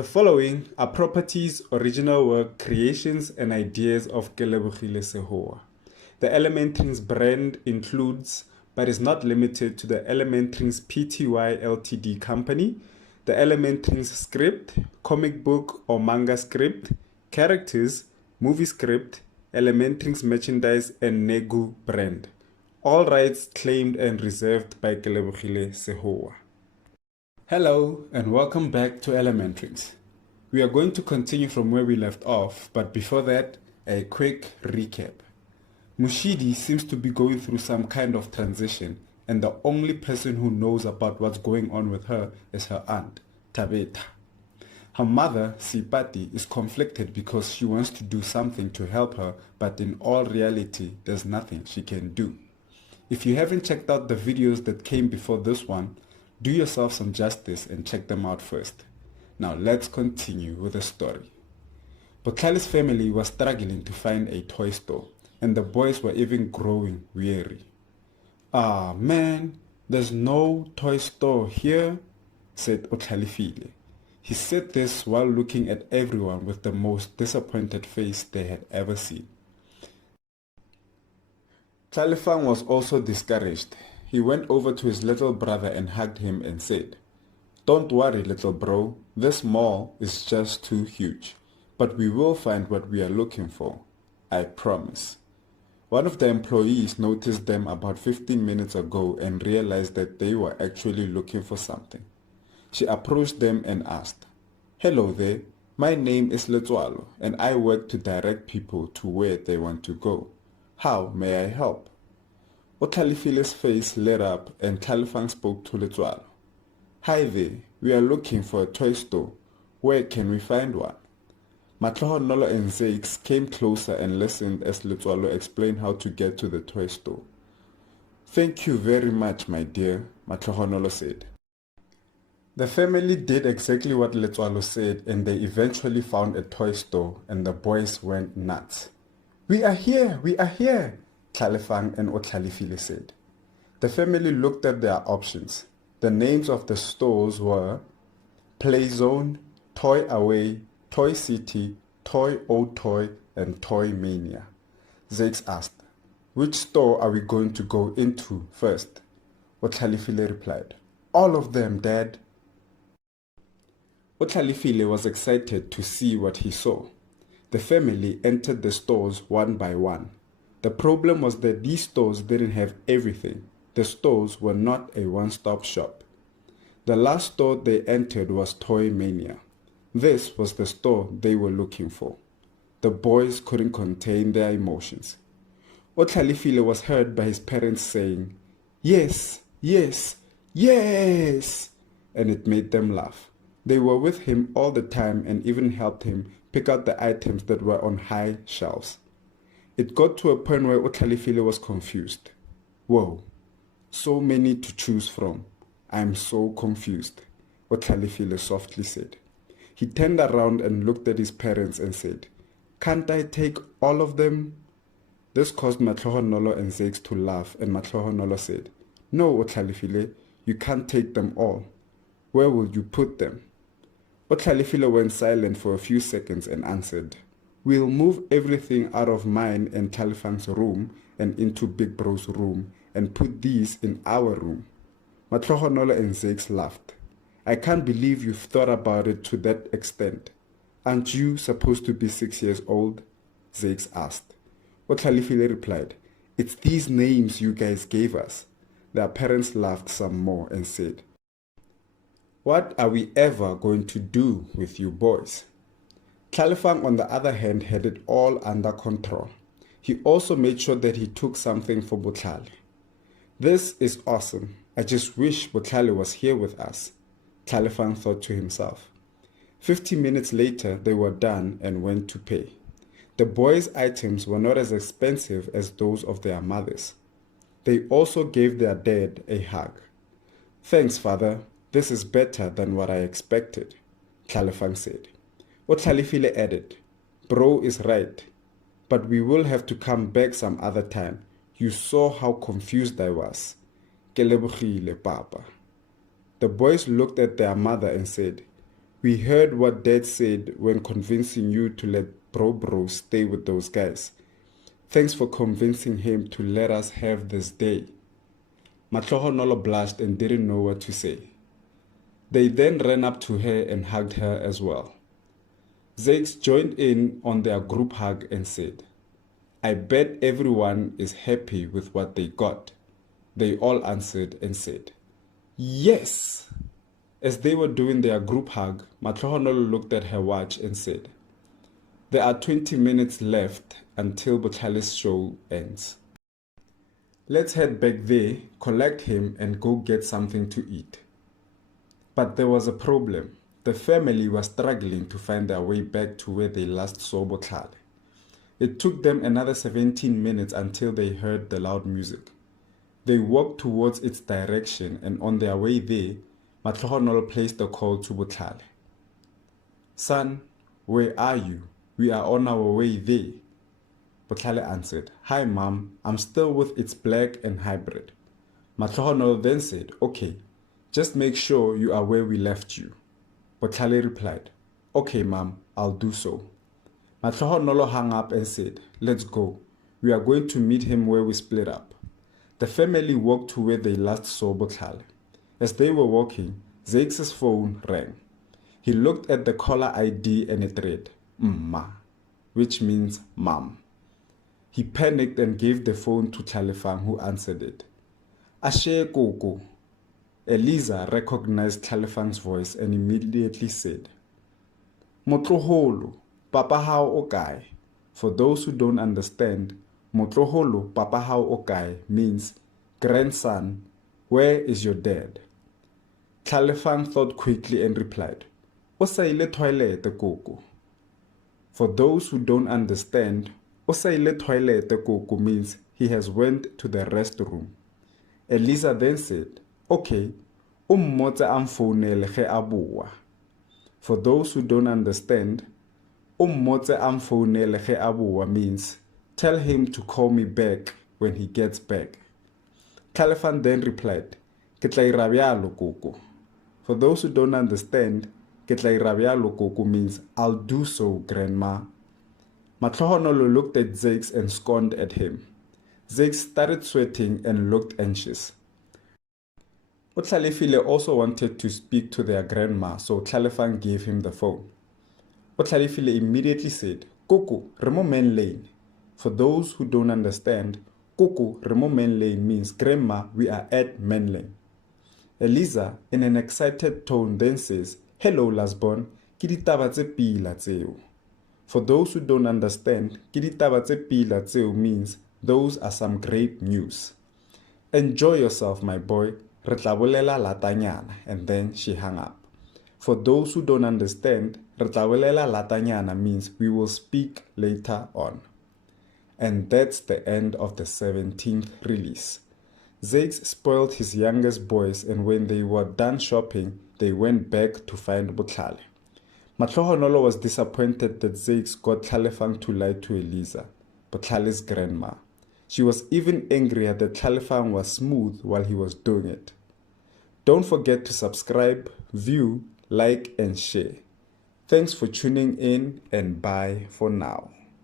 The following are properties, original work, creations, and ideas of Kelebogile Sehoa. The ElementRings brand includes, but is not limited to, the ElementRings Pty Ltd company, the ElementRings script, comic book or manga script, characters, movie script, ElementRings merchandise, and Negu brand. All rights claimed and reserved by Kelebogile Sehoa. Hello and welcome back to ElementRings. We are going to continue from where we left off, but before that, a quick recap. Mushidi seems to be going through some kind of transition, and the only person who knows about what's going on with her is her aunt, Tabeta. Her mother, Sipati, is conflicted because she wants to do something to help her, but in all reality, there's nothing she can do. If you haven't checked out the videos that came before this one, do yourself some justice and check them out first. Now let's continue with the story. Botlale's family was struggling to find a toy store, and the boys were even growing weary. "Ah man, there's no toy store here," said Otlalefile. He said this while looking at everyone with the most disappointed face they had ever seen. Tlalefang was also discouraged. He went over to his little brother and hugged him and said, "Don't worry, little bro, this mall is just too huge, but we will find what we are looking for, I promise." One of the employees noticed them about 15 minutes ago and realized that they were actually looking for something. She approached them and asked, "Hello there, my name is Letswalo and I work to direct people to where they want to go. How may I help?" Otlalefile's face lit up and Tlalefang spoke to Letswalo. "Hi there, we are looking for a toy store. Where can we find one?" Matlohonolo and Zakes came closer and listened as Letswalo explained how to get to the toy store. "Thank you very much, my dear," Matlohonolo said. The family did exactly what Letswalo said, and they eventually found a toy store, and the boys went nuts. We are here, Tlalefang and Otlalefile said. The family looked at their options. The names of the stores were Play Zone, Toy Away, Toy City, Toy Old Toy, and Toy Mania. Zakes asked, "Which store are we going to go into first?" Otlalefile replied, "All of them, Dad." Otlalefile was excited to see what he saw. The family entered the stores one by one. The problem was that these stores didn't have everything. The stores were not a one-stop shop. The last store they entered was Toy Mania. This was the store they were looking for. The boys couldn't contain their emotions. Otlalefile was heard by his parents saying, "Yes, yes, yes!" and it made them laugh. They were with him all the time and even helped him pick out the items that were on high shelves. It got to a point where Otlalefile was confused. "Whoa, so many to choose from. I'm so confused," Otlalefile softly said. He turned around and looked at his parents and said, "Can't I take all of them?" This caused Matlohonolo and Zakes to laugh, and Matlohonolo said, "No, Otlalefile, you can't take them all. Where will you put them?" Otlalefile went silent for a few seconds and answered, "We'll move everything out of mine and Tlalefang's room and into Big Bro's room and put these in our room." Matlohonolo and Zakes laughed. "I can't believe you've thought about it to that extent. Aren't you supposed to be 6 years old?" Zakes asked. Otlalefile replied, "It's these names you guys gave us." Their parents laughed some more and said, "What are we ever going to do with you boys?" Tlalefang, on the other hand, had it all under control. He also made sure that he took something for Botlale. "This is awesome. I just wish Botlale was here with us," Tlalefang thought to himself. 50 minutes later, they were done and went to pay. The boys' items were not as expensive as those of their mothers. They also gave their dad a hug. "Thanks, father. This is better than what I expected," Tlalefang said. Otlalefile added, "Bro is right, but we will have to come back some other time. You saw how confused I was." Kelebogile, Papa. The boys looked at their mother and said, We heard what Dad said when convincing you to let bro stay with those guys. Thanks for convincing him to let us have this day. Matlohonolo blushed and didn't know what to say. They then ran up to her and hugged her as well. Zakes joined in on their group hug and said, I bet everyone is happy with what they got. They all answered and said, yes. As they were doing their group hug, Matlohonolo looked at her watch and said, there are 20 minutes left until Botlhale's show ends. Let's head back there, collect him, and go get something to eat. But there was a problem. The family was struggling to find their way back to where they last saw Botlhale. It took them another 17 minutes until they heard the loud music. They walked towards its direction, and on their way there, Matlohonolo placed a call to Botlhale. Son, where are you? We are on our way there. Botlhale answered, hi mom, I'm still with its black and hybrid. Matlohonolo then said, okay, just make sure you are where we left you. Botlhale replied, okay mom, I'll do so. Matlohonolo hung up and said, let's go. We are going to meet him where we split up. The family walked to where they last saw Botlhale. As they were walking, Zakes' phone rang. He looked at the caller ID and it read, Mma, which means mom. He panicked and gave the phone to Tlhalefang, who answered it. Ashe Koko. Eliza recognized Tlhalefang's voice and immediately said, Motloholo, Papa hao o kae? For those who don't understand, Motloholo, Papa hao o kae means grandson, where is your dad? Tlhalefang thought quickly and replied, O sa ile toilet Koko. For those who don't understand, O sa ile toilet Koko means he has went to the restroom. Eliza then said, okay, mmotse amfounele ge a boa. For those who don't understand, mmotse amfounele ge a boa means tell him to call me back when he gets back. Tlhalefang then replied, ke tla ira bjalo Koko. For those who don't understand, ke tla ira bjalo Koko means I'll do so, grandma. Matlohonolo looked at Zakes and scorned at him. Zakes started sweating and looked anxious. Tlhalefile also wanted to speak to their grandma, so Tlhalefang gave him the phone. Tlhalefile immediately said, Koko, remo main lane. For those who don't understand, Koko, remo main lane means grandma, we are at main lane. Eliza, in an excited tone, then says, hello, Lasbon, ke ditaba tse pila tseo. For those who don't understand, ke ditaba tse pila tseo means those are some great news. Enjoy yourself, my boy. Re tla bolela latanyana, and then she hung up. For those who don't understand, re tla bolela latanyana means we will speak later on. And that's the end of the 17th release. Zakes spoiled his youngest boys, and when they were done shopping, they went back to find Botlhale. Matlohonolo was disappointed that Zakes got Tlhalefang to lie to Eliza, Botlhale's grandma. She was even angrier that Tlhalefang was smooth while he was doing it. Don't forget to subscribe, view, like, and share. Thanks for tuning in, and bye for now.